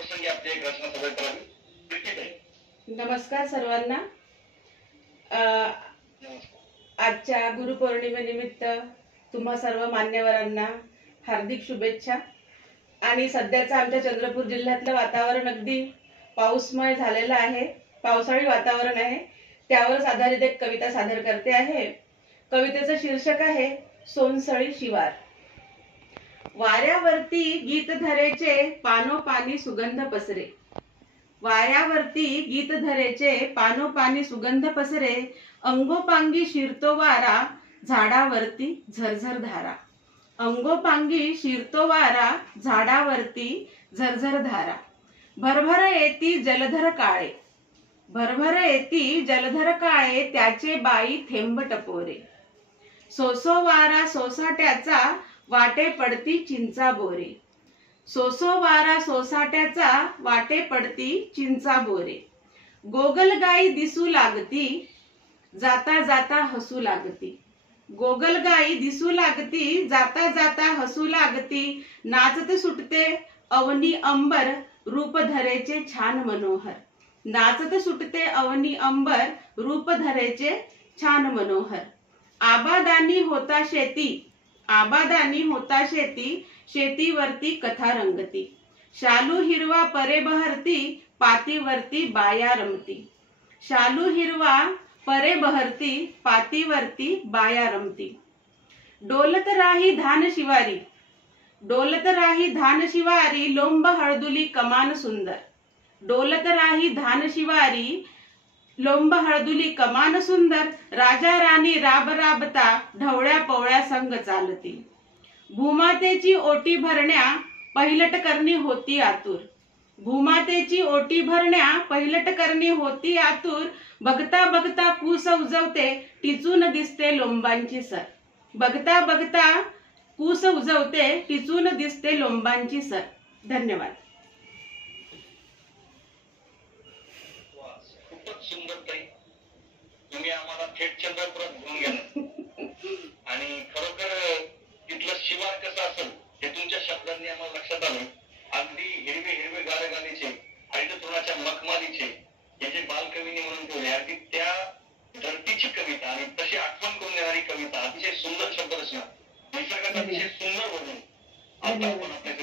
प्रसंगी आपली एक रचना सादर करावी। नमस्कार सर्वांना। आजच्या गुरुपौर्णिमेनिमित्त तुम्हा सर्व मान्यवरांना हार्दिक शुभेच्छा। आणि सध्याचं आमच्या चंद्रपूर जिल्ह्यातलं वातावरण अगदी पाऊसमय झालेलं आहे, पावसाळी वातावरण आहे। त्यावरच आधारित एक कविता सादर करते आहे। कवितेचं शीर्षक आहे सोनसळी शिवार। वाऱ्यावरती गीत धरेचे पानोपानी सुगंध पसरे, वाऱ्यावरती गीत धरेचे पानोपानी सुगंध पसरे, अंगोपांगी शिरतो वारा झाडावरती झरझर धारा, अंगोपांगी शिरतो वारा झाडावरती झरझर धारा। भरभर येती जलधर काळे, भरभर येती जलधर काळे, त्याचे बाई थेंब टपोरे। सोसो वारा सोसाट्याचा वाटे पडती चिंचा बोरे, सोसो वारा सोसाट्याचा वाटे पडती चिंचा बोरे। गोगलगाई दिसू लागती जाता जाता हसू लागती, गोगलगाई दिसू लागती जाता जाता हसू लागती। नाचत सुटते अवनी अंबर रूप धरेचे छान मनोहर, नाचत सुटते अवनी अंबर रूप धरेचे छान मनोहर। आबादानी होता शेती, आबादानी होता शेती, शेतीवरती कथा रंगती। शालू हिरवा परे बहरती, पातीवरती बाया रमती, शालू हिरवा परे बहरती, पातीवरती बाया रमती। डोलत राही धान शिवारी, डोलत राही धान शिवारी, लोंब हळदुली कमान सुंदर, डोलत राही धान शिवारी, लोंब हळदुली कमान सुंदर। राजा राणी राब राबता ढवळ्या पवळ्या संग चालती, भूमातेची ओटी भरण्या पहिलट करणी होती आतुर, भूमातेची ओटी भरण्या पहिलट करणी होती आतुर। बघता बघता कूस उजवते टिचून दिसते लोंबांची सर, बघता बघता कूस उजवते टिचून दिसते लोंबांची सर। धन्यवाद। खूपच सुंदर ताई, तुम्ही आम्हाला थेट चंद्रपुरात घेऊन गेला आणि खरोखर तिथलं शिवार कसं असेल हे तुमच्या शब्दांनी आम्हाला लक्षात आलं। अगदी हिरवे हिरवे गारगालीचे हरिततृणाच्या मखमालीचे हे जे बालकवीने म्हणून ठेवले, अगदी त्या धरतीची कविता आणि तशी आठवण करून देणारी कविता, अतिशय सुंदर शब्दरचना, निसर्गाचा अतिशय सुंदर वर्णन आता आपण आपल्या